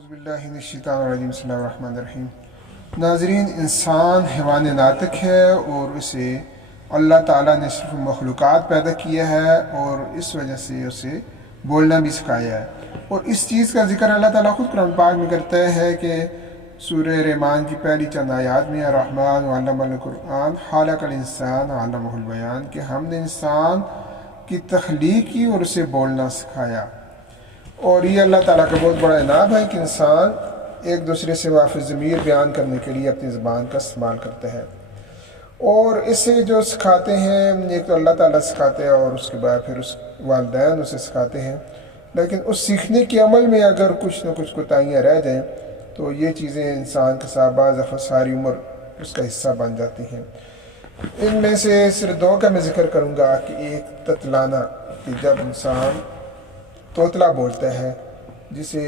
اعوذ باللہ من الشیطان الرجیم بسم اللہ الرحمن الرحیم۔ ناظرین، انسان حیوان ناطق ہے اور اسے اللہ تعالیٰ نے صرف مخلوقات پیدا کیا ہے اور اس وجہ سے اسے بولنا بھی سکھایا ہے، اور اس چیز کا ذکر اللہ تعالیٰ خود قرآن پاک میں کرتا ہے کہ سورہ رحمان کی پہلی چند آیات میں الرحمن علم القرآن خلق الانسان علمہ البیان، کہ ہم نے انسان کی تخلیق کی اور اسے بولنا سکھایا۔ اور یہ اللہ تعالیٰ کا بہت بڑا انعام ہے کہ انسان ایک دوسرے سے واقف ضمیر بیان کرنے کے لیے اپنی زبان کا استعمال کرتا ہے، اور اسے جو سکھاتے ہیں ایک تو اللہ تعالیٰ سکھاتے ہیں اور اس کے بعد پھر اس والدین اسے سکھاتے ہیں، لیکن اس سیکھنے کے عمل میں اگر کچھ نہ کچھ کوتاہیاں رہ جائیں تو یہ چیزیں انسان کے ساتھ بعض دفعہ ساری عمر اس کا حصہ بن جاتی ہیں۔ ان میں سے صرف دو کا میں ذکر کروں گا کہ ایک تتلانا، کہ جب انسان توتلا بولتا ہے جسے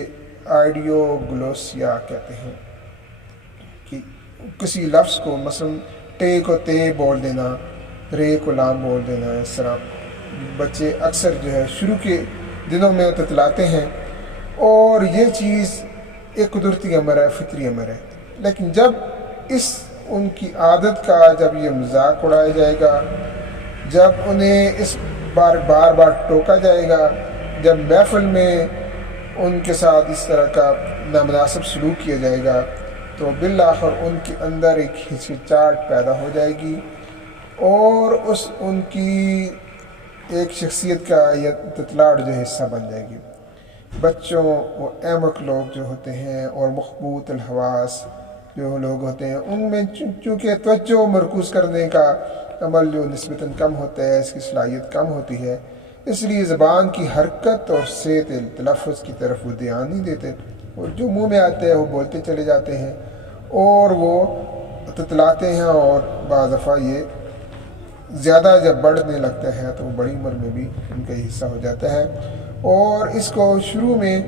آئیڈیو گلوسیا کہتے ہیں، کہ کسی لفظ کو مثلا ٹے کو تے بول دینا، رے کو لام بول دینا، اس طرح بچے اکثر جو ہے شروع کے دنوں میں تتلاتے ہیں، اور یہ چیز ایک قدرتی امر ہے، فطری امر ہے، لیکن جب ان کی عادت کا جب یہ مذاق اڑایا جائے گا، جب انہیں اس بار بار ٹوکا جائے گا، جب محفل میں ان کے ساتھ اس طرح کا نامناسب سلوک کیا جائے گا، تو بالآخر ان کے اندر ایک ہچکچاہٹ پیدا ہو جائے گی، اور ان کی ایک شخصیت کا یہ تتلاٹ جو حصہ بن جائے گی۔ بچوں و احمق لوگ جو ہوتے ہیں اور مخبوط الحواس جو لوگ ہوتے ہیں، ان میں چونکہ توجہ مرکوز کرنے کا عمل جو نسبتاً کم ہوتا ہے، اس کی صلاحیت کم ہوتی ہے، اس لیے زبان کی حرکت اور صحت تلفظ کی طرف وہ دھیان نہیں دیتے، اور جو منہ میں آتے ہیں وہ بولتے چلے جاتے ہیں، اور وہ تتلاتے ہیں، اور بعض دفعہ یہ زیادہ جب بڑھنے لگتا ہے تو وہ بڑی عمر میں بھی ان کا حصہ ہو جاتا ہے، اور اس کو شروع میں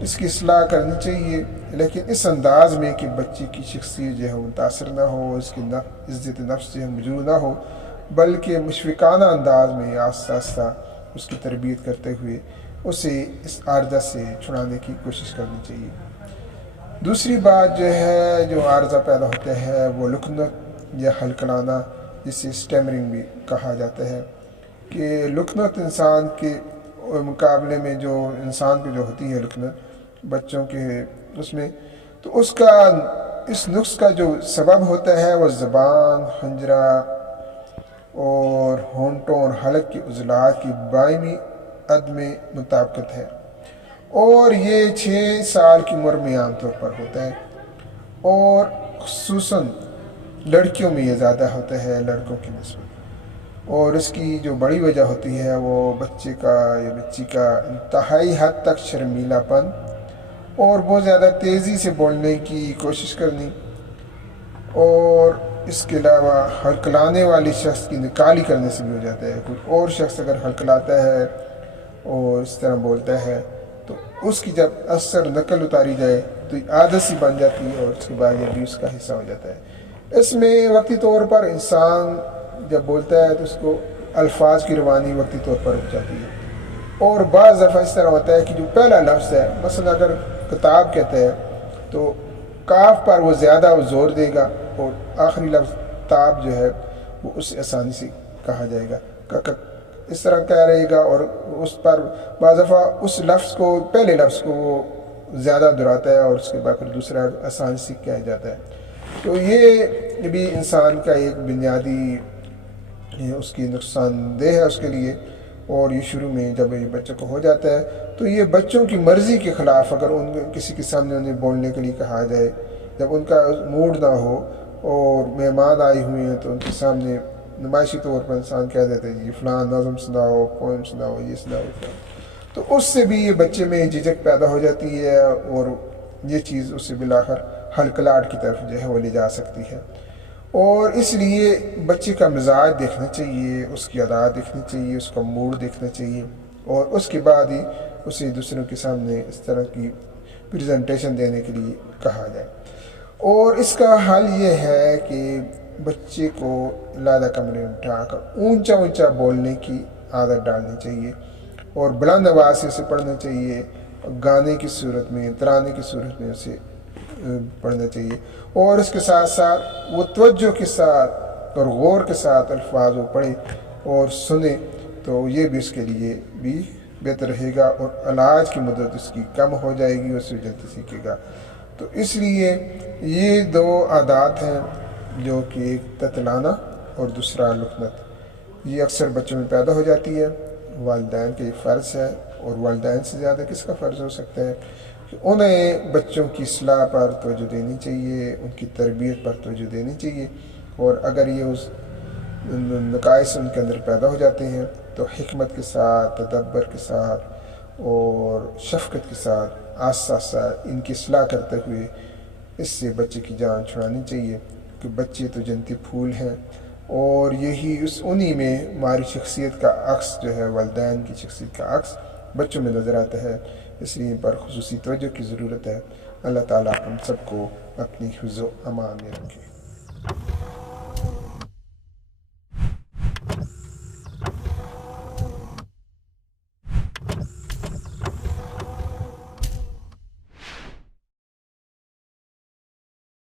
اس کی اصلاح کرنی چاہیے، لیکن اس انداز میں کہ بچے کی شخصیت جو ہے متاثر نہ ہو، اس کی عزت نفس جو ہے مجروح نہ ہو، بلکہ مشفقانہ انداز میں آہستہ آہستہ اس کی تربیت کرتے ہوئے اسے اس عارضہ سے چھڑانے کی کوشش کرنی چاہیے۔ دوسری بات جو ہے، جو عارضہ پیدا ہوتا ہے وہ لکنت یا ہلکلانا، جسے اسٹیمرنگ بھی کہا جاتا ہے، کہ لکنت انسان کے مقابلے میں جو انسان کی جو ہوتی ہے لکنت بچوں کے اس میں، تو اس نقص کا جو سبب ہوتا ہے وہ زبان، حنجرہ اور ہونٹوں اور حلق کے عضلات کی باہمی عدم مطابقت ہے، اور یہ 6 سال کی عمر میں عام طور پر ہوتا ہے، اور خصوصاً لڑکیوں میں یہ زیادہ ہوتا ہے لڑکوں کی نسبت، اور اس کی جو بڑی وجہ ہوتی ہے وہ بچے کا یا بچی کا انتہائی حد تک شرمیلا پن اور بہت زیادہ تیزی سے بولنے کی کوشش کرنی، اور اس کے علاوہ ہلکلانے والی شخص کی نکالی کرنے سے بھی ہو جاتا ہے۔ کوئی اور شخص اگر ہلکلاتا ہے اور اس طرح بولتا ہے تو اس کی جب اثر نقل اتاری جائے تو یہ عادت سی بن جاتی ہے، اور اس کے بعد یہ بھی اس کا حصہ ہو جاتا ہے۔ اس میں وقتی طور پر انسان جب بولتا ہے تو اس کو الفاظ کی روانی وقتی طور پر رک جاتی ہے، اور بعض دفعہ اس طرح ہوتا ہے کہ جو پہلا لفظ ہے، مثلا اگر کتاب کہتا ہے تو کاف پر وہ زیادہ زور دے گا، اور آخری لفظ تاب جو ہے وہ اسے آسانی سے کہا جائے گا، اس طرح کہہ رہے گا، اور اس پر بعض دفعہ اس لفظ کو پہلے لفظ کو وہ زیادہ دہراتا ہے، اور اس کے بعد پھر دوسرا آسانی سے کہا جاتا ہے۔ تو یہ بھی انسان کا ایک بنیادی اس کی نقصان دہ ہے اس کے لیے، اور یہ شروع میں جب یہ بچوں کو ہو جاتا ہے تو یہ بچوں کی مرضی کے خلاف اگر کسی کے سامنے انہیں بولنے کے لیے کہا جائے، جب ان کا موڈ نہ ہو اور مہمان آئے ہوئے ہیں تو ان کے سامنے نمائشی طور پر انسان کہہ دیتا ہے جی فلاں نظم سناؤ، پوئم سناؤ، یہ سناؤ، تو اس سے بھی یہ بچے میں جھجک پیدا ہو جاتی ہے، اور یہ چیز اسے بالآخر ہلکلاہٹ کی طرف جو ہے وہ لے جا سکتی ہے۔ اور اس لیے بچے کا مزاج دیکھنا چاہیے، اس کی عادات دیکھنی چاہیے، اس کا موڈ دیکھنا چاہیے، اور اس کے بعد ہی اسے دوسروں کے سامنے اس طرح کی پریزنٹیشن دینے کے لیے کہا جائے۔ اور اس کا حل یہ ہے کہ بچے کو علیحدہ کمرے میں اٹھا کر اونچا بولنے کی عادت ڈالنی چاہیے، اور بلند آواز سے اسے پڑھنا چاہیے، گانے کی صورت میں، ترانے کی صورت میں اسے پڑھنا چاہیے، اور اس کے ساتھ ساتھ وہ توجہ کے ساتھ اور غور کے ساتھ الفاظ وہ پڑھے اور سنے، تو یہ بھی اس کے لیے بھی بہتر رہے گا، اور علاج کی مدت اس کی کم ہو جائے گی، اس سے جلدی سیکھے گا۔ تو اس لیے یہ دو عادات ہیں، جو کہ ایک تتلانا اور دوسرا لکنت، یہ اکثر بچوں میں پیدا ہو جاتی ہے۔ والدین کا یہ فرض ہے، اور والدین سے زیادہ کس کا فرض ہو سکتا ہے کہ انہیں بچوں کی اصلاح پر توجہ دینی چاہیے، ان کی تربیت پر توجہ دینی چاہیے، اور اگر یہ اس نقائص ان کے اندر پیدا ہو جاتے ہیں تو حکمت کے ساتھ، تدبر کے ساتھ اور شفقت کے ساتھ آہستہ آہستہ ان کی اصلاح کرتے ہوئے اس سے بچے کی جان چھڑانی چاہیے، کہ بچے تو جنتی پھول ہیں، اور یہی انہی میں ہماری شخصیت کا عکس جو ہے، والدین کی شخصیت کا عکس بچوں میں نظر آتا ہے، اس لیے ان پر خصوصی توجہ کی ضرورت ہے۔ اللہ تعالیٰ ہم سب کو اپنی حفظ و امان میں رکھے۔